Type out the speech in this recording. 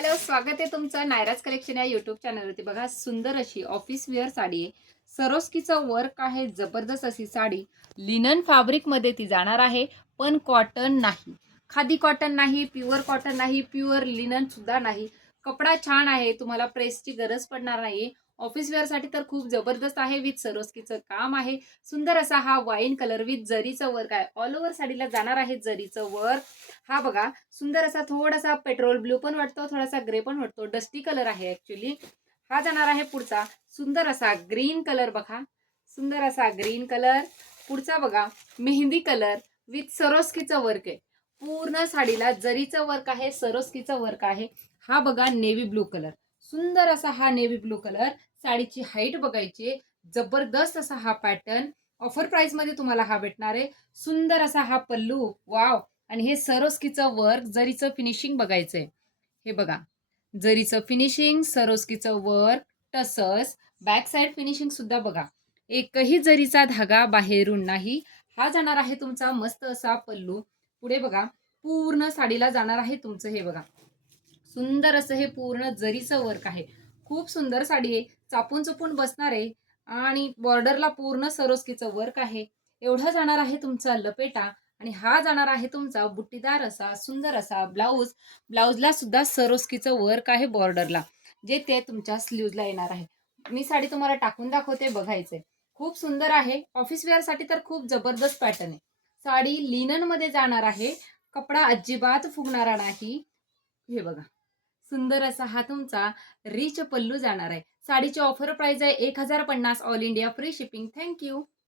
Hello, स्वागत आहे तुमचं नायराज कलेक्शन या यूट्यूब चॅनलवरती. बघा, सुंदर अशी ऑफिस वेअर साडी आहे. सरोस्कीचं वर्क आहे, जबरदस्त अशी साडी. लिनन फॅब्रिकमध्ये ती जाणार आहे, पण कॉटन नाही. खादी कॉटन नाही, प्युअर कॉटन नाही, प्युअर लिनन सुद्धा नाही. कपडा छान आहे, तुम्हाला प्रेसची गरज पडणार नाही. ऑफिस वेअरसाठी तर खूप जबरदस्त आहे. विथ सरोस्कीचं काम आहे. सुंदर असा हा वाईन कलर विथ जरीचं वर्क आहे. ऑल ओव्हर साडीला जाणार आहे जरीचं वर्क. हा बघा, सुंदर असा थोडासा पेट्रोल ब्ल्यू पण वाटतो, थोडासा ग्रे पण वाटतो, डस्टी कलर आहे ऍक्च्युली. हा जाणार आहे पुढचा सुंदर असा ग्रीन कलर. बघा, सुंदर असा ग्रीन कलर. पुढचा बघा, मेहंदी कलर विथ सरोस्कीचं वर्क आहे. पूर्ण साडीला जरीचं वर्क आहे, सरोस्कीचं वर्क आहे. हा बघा नेव्ही ब्लू कलर. सुंदर असा हा नेव्ही ब्लू कलर. साडीची हाईट बघायची, जबरदस्त असा हा पॅटर्न. ऑफर प्राइस मध्ये तुम्हाला हा भेटणार आहे. सुंदर असा हा पल्लू, वाव. आणि हे सरोस्कीचं वर्क, जरीचं फिनिशिंग बघायचंय. हे बघा, जरीचं फिनिशिंग, सरोस्कीचं work, tassels, back side finishing सुद्धा बघा. एकही जरीचा धागा बाहेरून नाही. हा जाणार आहे तुमचा मस्त असा पल्लू. पुढे बघा, पूर्ण साडीला जाणार आहे तुमचं हे बघा, सुंदर असं हे पूर्ण जरीचं वर्क आहे. खूप सुंदर साडी आहे, चापून चुपून बसणार आहे. आणि बॉर्डरला पूर्ण सरोस्कीचं वर्क आहे. एवढा जाणार आहे तुमचा लपेटा. आणि हा जाणार आहे तुमचा बुट्टीदार असा सुंदर असा ब्लाऊज. ब्लाऊजला सुद्धा सरोस्कीचं वर्क आहे बॉर्डरला, जे ते तुमच्या स्लीव्हजला येणार आहे. मी साडी तुम्हाला टाकून दाखवते, बघायचंय. खूप सुंदर आहे. ऑफिस वेअर साठी तर खूप जबरदस्त पॅटर्न आहे. साडी लिनन मध्ये जाणार आहे. कपडा अजिबात फुगणारा नाही. हे बघा, सुंदर असा हा तुमचा रिच पल्लू जाणार आहे. साडीची ऑफर प्राइस आहे 1050, all India free shipping. Thank you.